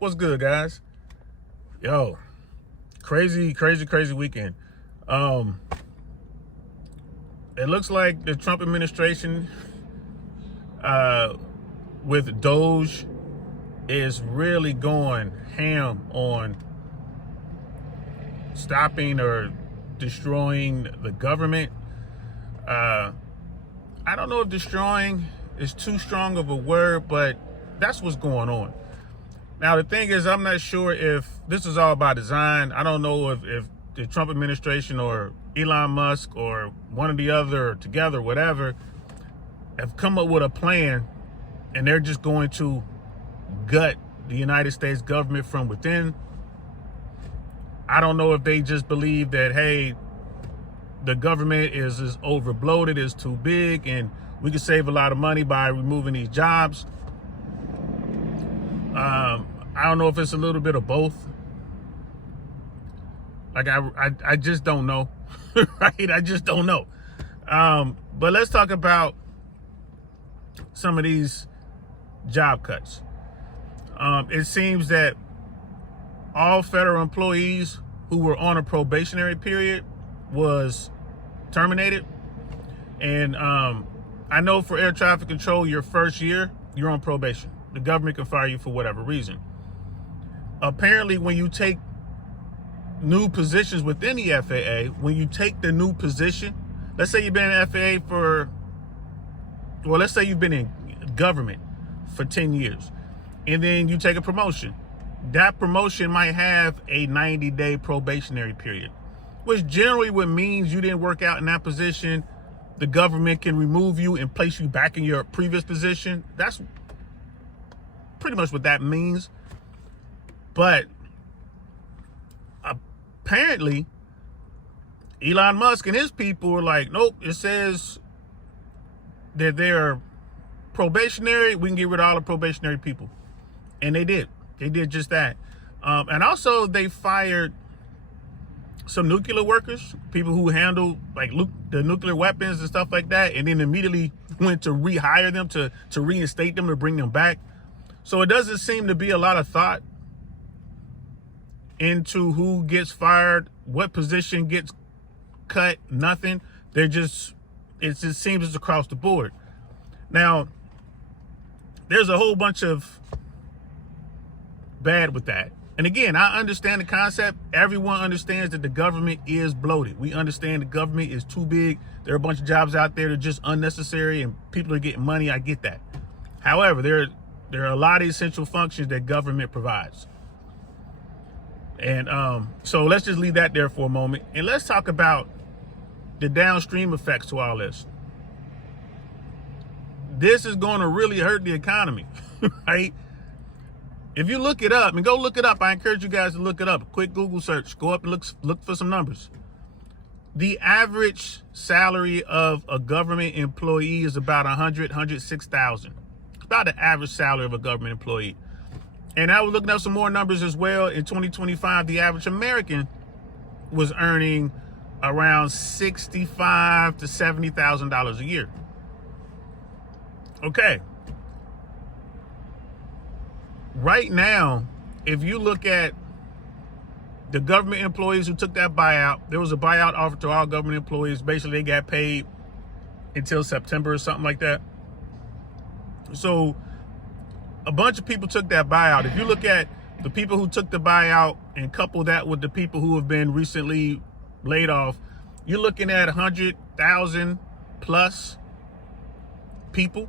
What's good, guys? Yo, crazy weekend. Um, it looks like the Trump administration, with Doge, is really going ham on stopping or destroying the government. I don't know if destroying is too strong of a word, but that's what's going on. Now, the thing is, I'm not sure if this is all by design. I don't know if the Trump administration or Elon Musk or one or the other, or together, whatever, have come up with a plan and they're just going to gut the United States government from within. I don't know if they just believe that, hey, the government is over bloated, is too big, and we can save a lot of money by removing these jobs. I don't know if it's a little bit of both. Like, I just don't know, right? I just don't know. But let's talk about some of these job cuts. It seems that all federal employees who were on a probationary period was terminated. And I know for air traffic control, your first year, you're on probation. The government can fire you for whatever reason. Apparently, when you take new positions within the FAA, when you take the new position, let's say you've been in FAA let's say you've been in government for 10 years, and then you take a promotion. That promotion might have a 90-day probationary period, which generally would means you didn't work out in that position. The government can remove you and place you back in your previous position. That's pretty much what that means. But apparently, Elon Musk and his people were like, nope, it says that they're probationary. We can get rid of all the probationary people. And they did. They did just that. And also, they fired some nuclear workers, people who handle like the nuclear weapons and stuff like that, and then immediately went to rehire them, to reinstate them, to bring them back. So it doesn't seem to be a lot of thought into who gets fired, what position gets cut, nothing. It just seems it's across the board. Now, there's a whole bunch of bad with that. And again, I understand the concept. Everyone understands that the government is bloated. We understand the government is too big. There are a bunch of jobs out there that are just unnecessary and people are getting money. I get that. However, there are a lot of essential functions that government provides. And so let's just leave that there for a moment. And let's talk about the downstream effects to all this. This is going to really hurt the economy, right? If you look it up, and go look it up, I encourage you guys to look it up. A quick Google search. Go up and look for some numbers. The average salary of a government employee is about $106,000. It's about the average salary of a government employee. And I was looking up some more numbers as well. In 2025, the average American was earning around $65,000 to $70,000 a year. Okay. Right now, if you look at the government employees who took that buyout, there was a buyout offered to all government employees. Basically, they got paid until September or something like that. So a bunch of people took that buyout. If you look at the people who took the buyout and couple that with the people who have been recently laid off, you're looking at 100,000 plus people,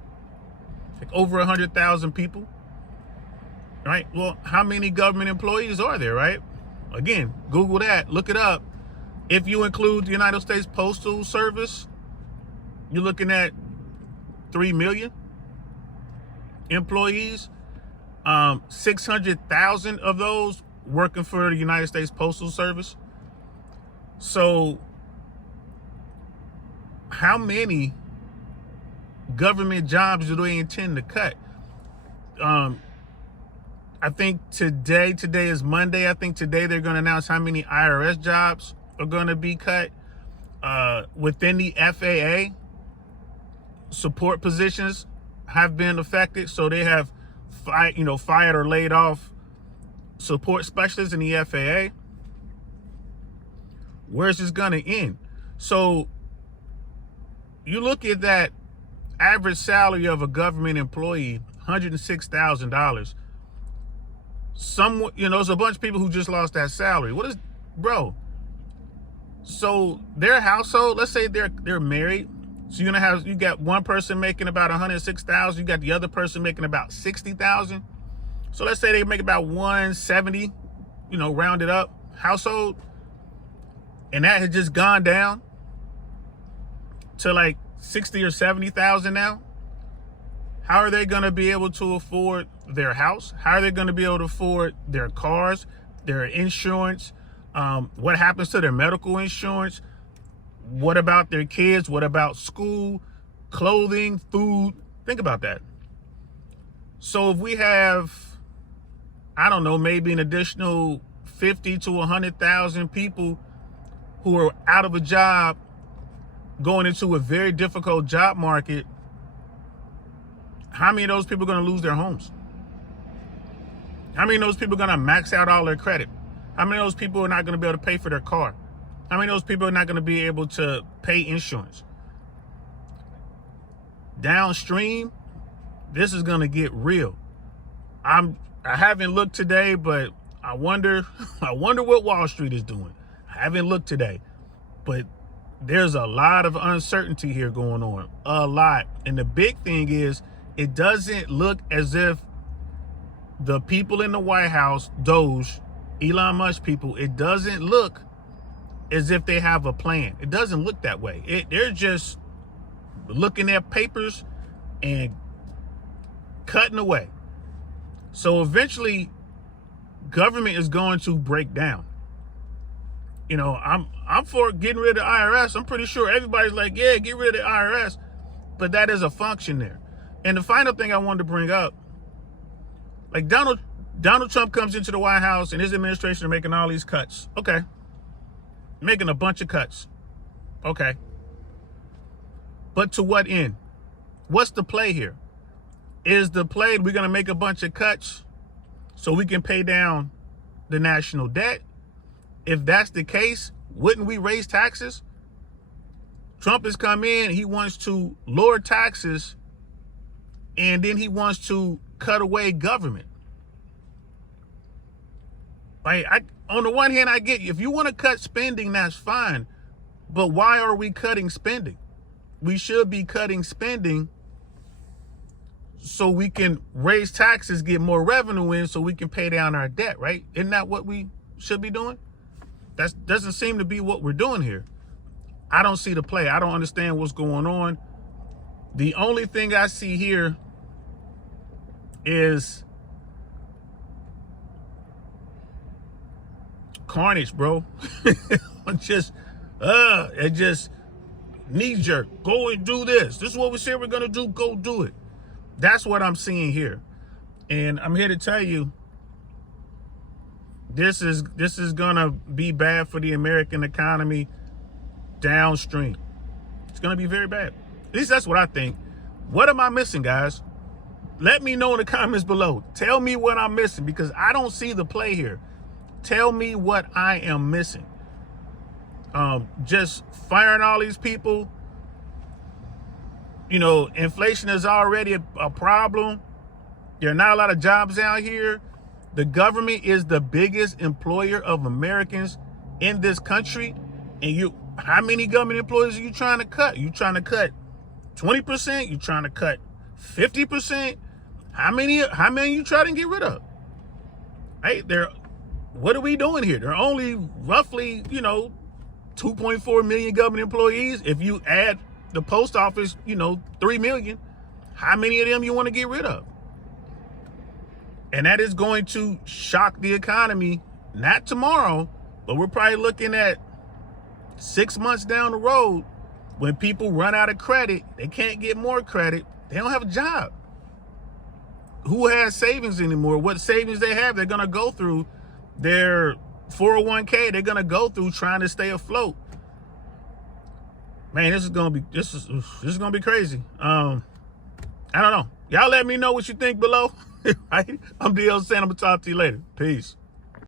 like over 100,000 people, right? Well, how many government employees are there, right? Again, Google that, look it up. If you include the United States Postal Service, you're looking at 3 million employees, 600,000 of those working for the United States Postal Service. So how many government jobs do they intend to cut? I think today is Monday. I think today they're going to announce how many IRS jobs are going to be cut. Within the FAA, support positions have been affected. So they have fired or laid off support specialist in the FAA. Where's this going to end? So you look at that average salary of a government employee, $106,000. There's a bunch of people who just lost that salary. What is, bro? So their household, let's say they're married. So you got one person making about $106,000. You got the other person making about $60,000. So let's say they make about $170, rounded up household. And that has just gone down to like 60 or 70,000 now. How are they going to be able to afford their house? How are they going to be able to afford their cars, their insurance? What happens to their medical insurance? What about their kids? What about school, clothing, food? Think about that. So if we have, I don't know, maybe an additional 50 to 100,000 people who are out of a job, going into a very difficult job market, how many of those people are going to lose their homes? How many of those people are going to max out all their credit? How many of those people are not going to be able to pay for their car? How many of those people are not going to be able to pay insurance? Downstream, this is going to get real. I haven't looked today, but I wonder what Wall Street is doing. I haven't looked today, but there's a lot of uncertainty here going on, a lot. And the big thing is, it doesn't look as if the people in the White House, Doge, Elon Musk people, it doesn't look as if they have a plan. It doesn't look that way. They're just looking at papers and cutting away. So eventually, government is going to break down. I'm for getting rid of the IRS. I'm pretty sure everybody's like, yeah, get rid of the IRS. But that is a function there. And the final thing I wanted to bring up, like Donald Trump comes into the White House and his administration are making all these cuts. Okay. Making a bunch of cuts. Okay. But to what end? What's the play here? Is the play we're going to make a bunch of cuts so we can pay down the national debt? If that's the case, wouldn't we raise taxes? Trump has come in, he wants to lower taxes, and then he wants to cut away government. On the one hand, I get you. If you want to cut spending, that's fine. But why are we cutting spending? We should be cutting spending so we can raise taxes, get more revenue in, so we can pay down our debt, right? Isn't that what we should be doing? That doesn't seem to be what we're doing here. I don't see the play. I don't understand what's going on. The only thing I see here is carnage, bro. It just knee jerk. Go and do this. This is what we said we're gonna do. Go do it. That's what I'm seeing here. And I'm here to tell you, this is gonna be bad for the American economy downstream. It's gonna be very bad. At least that's what I think. What am I missing, guys? Let me know in the comments below. Tell me what I'm missing, because I don't see the play here. Tell me what I am missing. Just firing all these people. Inflation is already a problem. There are not a lot of jobs out here. The government is the biggest employer of Americans in this country. And how many government employees are you trying to cut? You trying to cut 20%? You trying to cut 50%? How many are you trying to get rid of? Right? What are we doing here? There are only roughly, 2.4 million government employees. If you add the post office, 3 million, how many of them you want to get rid of? And that is going to shock the economy, not tomorrow, but we're probably looking at 6 months down the road when people run out of credit. They can't get more credit. They don't have a job. Who has savings anymore? What savings they have, they're going to go through their 401k. They're going to go through trying to stay afloat. Man, this is going to be crazy. I don't know. Y'all let me know what you think below. I'm DL saying I'm going to talk to you later. Peace.